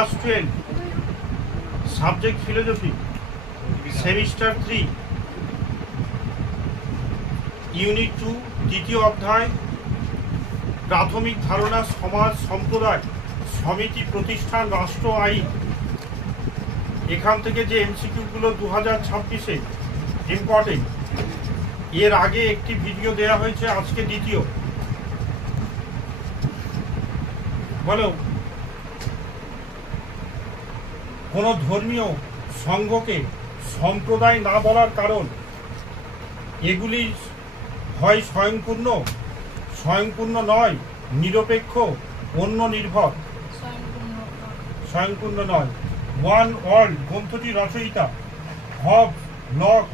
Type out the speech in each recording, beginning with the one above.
Class 12, subject philosophy, semester 3, unit 2, দ্বিতীয় অধ্যায়, প্রাথমিক ধারণা, সমাজ, সম্প্রদায়, সমিতি, প্রতিষ্ঠান, রাষ্ট্র, আইন। এখান থেকে যে এমসিকিউগুলো 2026-এ ইম্পর্টেন্ট, এর আগে একটি ভিডিও দেওয়া হয়েছে, আজকে দ্বিতীয়। বলো, কোনো ধর্মীয় সংঘকে সম্প্রদায় না বলার কারণ? এগুলি হয় স্বয়ংপূর্ণ নয়, নিরপেক্ষ, অন্য নির্ভর। স্বয়ংপূর্ণ নয়। ওয়ান ওয়ার্ল্ড গ্রন্থটি রচয়িতা হবস, লক,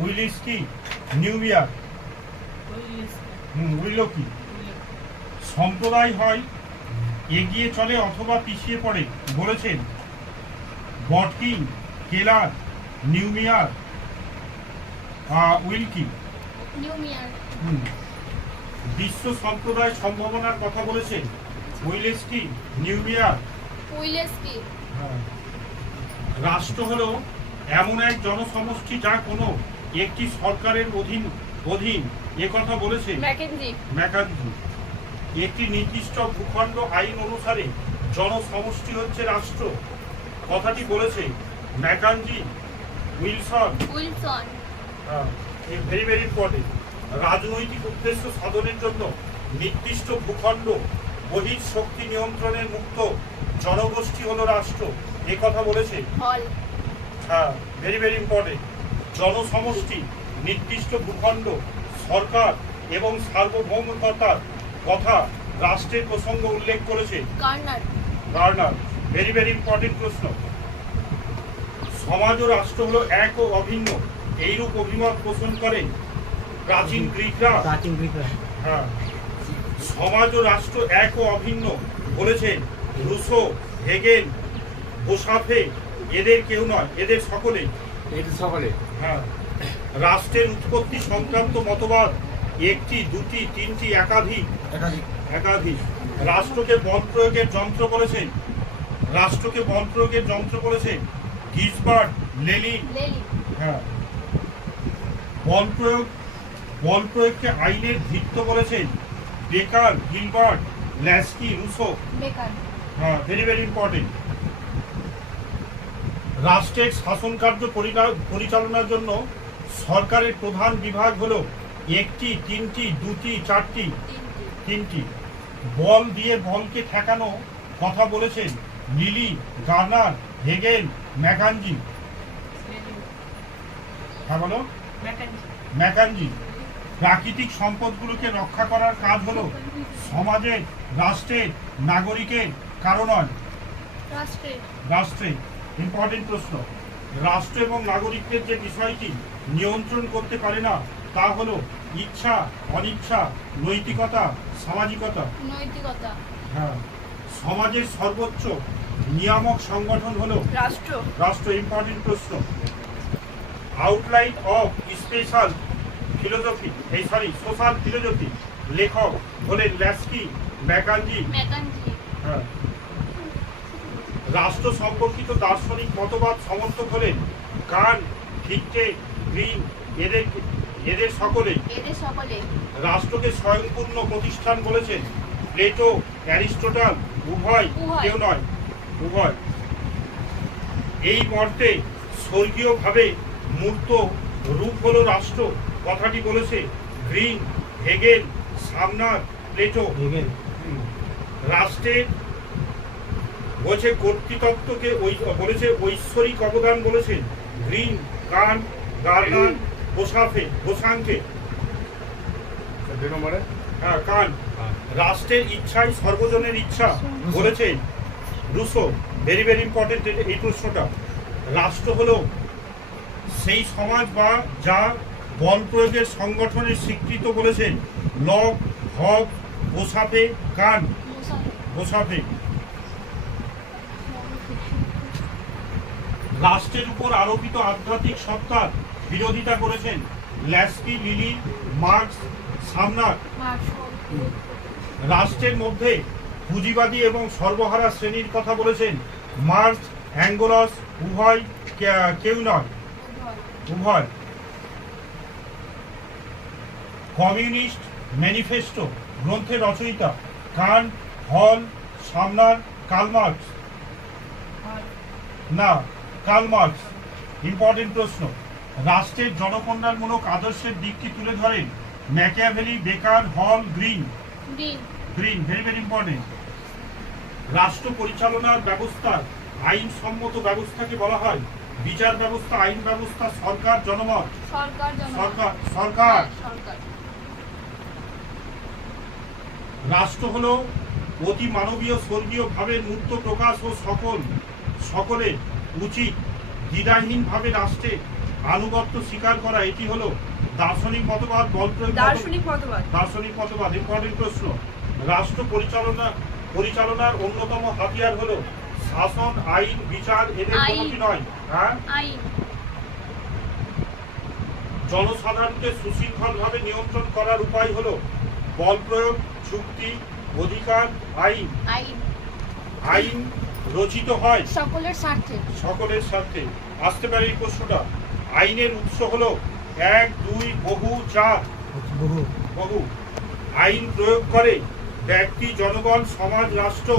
উইলিস্কি, নিউবিয়ার। উইলকি। সম্প্রদায় হয় এগিয়ে চলে অথবা পিছিয়ে পড়ে বলেছেন বটকিন, কেলার, নিউমিয়ার, উইলকি। বিশ্ব সম্প্রদায় সম্ভাবনার কথা বলেছেন উইলেস্কি, নিউমিয়ার। রাষ্ট্র হলো এমন এক জনসমষ্টি যা কোনো একটি সরকারের অধীন এ কথা বলেছে ম্যাকানজি। একটি নির্দিষ্ট ভূখণ্ড আইন অনুসারে জনসমষ্টি হচ্ছে রাষ্ট্র, কথাটি বলেছে ম্যাকানজি, উইলসন। Very very important. রাজনৈতিক উদ্দেশ্য সাধনের জন্য নির্দিষ্ট ভূখণ্ড বহির শক্তি নিয়ন্ত্রণের মুক্ত জনগোষ্ঠী হলো রাষ্ট্র, এ কথা বলেছে। হ্যাঁ, ভেরি ভেরি ইম্পর্টেন্ট। জনসমষ্টি, নির্দিষ্ট ভূখণ্ড, সরকার এবং সার্বভৌমতার কথা রাষ্ট্রের প্রসঙ্গ উল্লেখ করেছে গার্নার। ভেরি ভেরি ইম্পর্টেন্ট প্রশ্ন। সমাজ ও রাষ্ট্র হলো এক ও অভিন্ন, এইরূপ অভিমত পোষণ করেন প্রাচীন গ্রিকরা। হ্যাঁ, সমাজ ও রাষ্ট্র এক ও অভিন্ন বলেছেন রুসো, হেগেল, বোসাফে। এদের কেউ নয়, এদের সকলে। হ্যাঁ, রাষ্ট্রের উৎপত্তি সংক্রান্ত মতবাদ একটি, দুটি, তিনটি, একাধিক। রাষ্ট্রকে বল প্রয়োগের যন্ত্র বলেছেন গিজবার্ড, লেনিন। হ্যাঁ, বল প্রয়োগকে আইনের ভিত্ত বলেছেন বেকার, গিলবার্ট, ল্যাস্কি, রুসো। হ্যাঁ, ভেরি ভেরি ইম্পর্টেন্ট। রাষ্ট্রের শাসন কার্য পরিচালনার জন্য সরকারের প্রধান বিভাগ হলো একটি, তিনটি, দুটি, চারটি, তিনটি। বল দিয়ে বলকে ঠেকানো কথা বলেছেন লিলি, গার্নার, হেগেল, ম্যাকানজি। হ্যাঁ বলো, ম্যাকানজি। প্রাকৃতিক সম্পদগুলোকে রক্ষা করার কাজ হলো সমাজের, রাষ্ট্রের, নাগরিকের, কারো নয়, রাষ্ট্রের। ইম্পর্টেন্ট প্রশ্ন। রাষ্ট্র এবং নাগরিকদের যে বিষয়টি নিয়ন্ত্রণ করতে পারে না তা হলো ইচ্ছা, অনিচ্ছা, নৈতিকতা, সামাজিকতা। হ্যাঁ, সমাজের সর্বোচ্চ নিয়ামক সংগঠন হলো রাষ্ট্র। ইম্পর্টেন্ট প্রশ্ন। আউটলাইন অফ সোশ্যাল ফিলোসফি লেখক হলেন ল্যাস্কি, ম্যাকানজি। হ্যাঁ, রাষ্ট্র সম্পর্কিত দার্শনিক মতবাদ সমর্থক হলেন কান্ট, ফিchte, গ্রিন। এদের সকলে। রাষ্ট্রকে স্বয়ংপূর্ণ প্রতিষ্ঠান বলেছেন প্লেটো, অ্যারিস্টটল। উভয়, কেউ নয়, উভয়। এই মর্তে স্বর্গীয় ভাবে মূর্ত রূপ হলো রাষ্ট্র, কথাটি বলেছে গ্রিন, হেগেল, সামনার, প্লেটো। রাষ্ট্রের বলছে কর্তৃত্বকে বলেছে ঐশ্বরিক অবদান বলেছেন গ্রিন, কান্ট, গার্নার, বোসাঙ্কে। হ্যাঁ, কান্ট। রাষ্ট্রের ইচ্ছাই সর্বজনের ইচ্ছা বলেছেন রুসো। ভেরি ভেরি ইম্পর্টেন্ট এই প্রশ্নটা। রাষ্ট্র হলো সেই সমাজ বা যা বল প্রয়োগের সংগঠনের স্বীকৃত বলেছেন লক, হবস, বোসাফে, কান্ট। রাষ্ট্রের উপর আরোপিত আধ্যাত্মিক সত্তার বিরোধিতা করেছেন ল্যাস্কি, লিলি, মার্কস, সামনার। রাষ্ট্রের মধ্যে পুঁজিবাদী এবং সর্বহারা শ্রেণীর কথা বলেছেন মার্কস, অ্যাঙ্গোলাস উভয় কেউ নয়, উভয়। কমিউনিস্ট ম্যানিফেস্টো গ্রন্থের রচয়িতা কান্ট, হল, সামনার, কার্ল মার্কস। না, কার্ল মার্কস। ইম্পর্টেন্ট প্রশ্ন। রাষ্ট্রের জনকল্যাণমূলক আদর্শের দিকটি তুলে ধরেন ম্যাকিয়াভেলি, বেকার, হল, green. Green, very very important. রাষ্ট্র পরিচালনার ব্যবস্থা আইনসম্মত ব্যবস্থাকে বলা হয় বিচার ব্যবস্থা, আইন ব্যবস্থা, সরকার, জনমত। সরকার, সরকার। রাষ্ট্র হলো অতি মানবীয় স্বর্গীয় ভাবের মূর্ত প্রকাশ ও সকলের উচিত দ্বিধাহীন ভাবে রাষ্ট্রে আনুগত্য স্বীকার করা। এটি হলো দার্শনিক মতবাদ, বল প্রয়োগ দার্শনিক মতবাদ। ইম্পর্টেন্ট প্রশ্ন। রাষ্ট্র পরিচালনার অন্যতম হাতিয়ার হলো শাসন, আইন, বিচার, এদের কোনোটি নয়। হ্যাঁ, জনসাধারণকে সুশৃঙ্খলভাবে নিয়ন্ত্রণ করার উপায় হলো বল প্রয়োগ, চুক্তি, অধিকার, আইন। আইন রচিত হয় সকলের স্বার্থে। আসতে পারে এই প্রশ্নটা। আইনের উৎস হলো 1, 2, বহু, 4। বহু। আইন প্রয়োগ করে ব্যক্তি, জনগণ, সমাজ, রাষ্ট্র।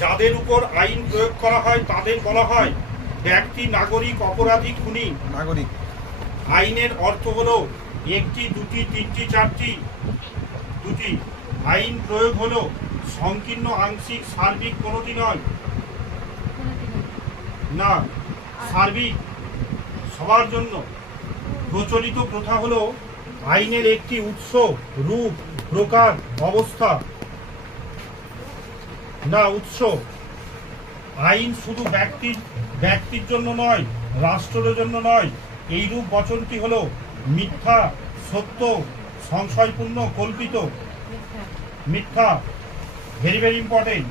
যাদের উপর আইন প্রয়োগ করা হয় তাদের বলা হয় ব্যক্তি, নাগরিক, অপরাধী, খুনি। নাগরিক। আইনের অর্থ হলো 1টি, 2টি, 3টি, 4টি। 2টি। আইন প্রয়োগ হলো সংকীর্ণ, আংশিক, সার্বিক, কোনোটি নয়। না, সার্বিক, সবার জন্য। প্রচলিত প্রথা হলো আইনের একটি উৎস, রূপ, প্রকার, অবস্থা। না, উৎস। আইন শুধু ব্যক্তির জন্য নয়, রাষ্ট্রের জন্য নয়। এইরূপ বচনটি হলো মিথ্যা, সত্য, সংশয়পূর্ণ, কল্পিত। মিথ্যা। Very very important.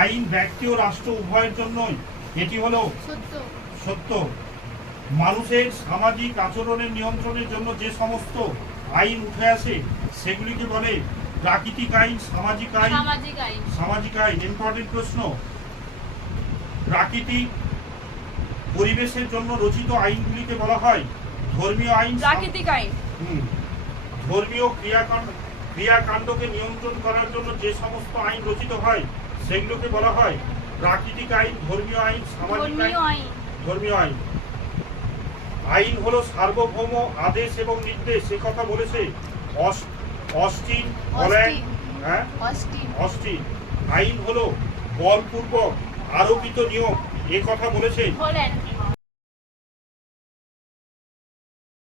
আইন ব্যক্তি ও রাষ্ট্র উভয়ের জন্যই। এটি হলো সত্য। মানুষের সামাজিক আচরণের নিয়ন্ত্রণের জন্য যে সমস্ত আইন উঠে আসে সেগুলিকে বলে প্রাকৃতিক আইন, সামাজিক আইন। সামাজিক আইন। ইম্পর্টেন্ট প্রশ্ন। প্রাকৃতিক পরিবেশের জন্য রচিত আইনগুলিকে বলা হয় ধর্মীয় আইন। প্রাকৃতিক আইন। ধর্মীয় ক্রিয়াকাণ্ডকে নিয়ন্ত্রণ করার জন্য যে সমস্ত আইন রচিত হয় সেগুলোকে বলা হয় প্রাকৃতিক আইন, ধর্মীয় আইন, সামাজিক আইন। ধর্মীয় আইন। আইন হলো সার্বভৌম আদেশ এবং নির্দেশ, এ কথা বলেছে অস্টিন। হ্যাঁ, অস্টিন। আইন হলো বলপূর্বক আরোপিত নিয়ম, এ কথা বলেছে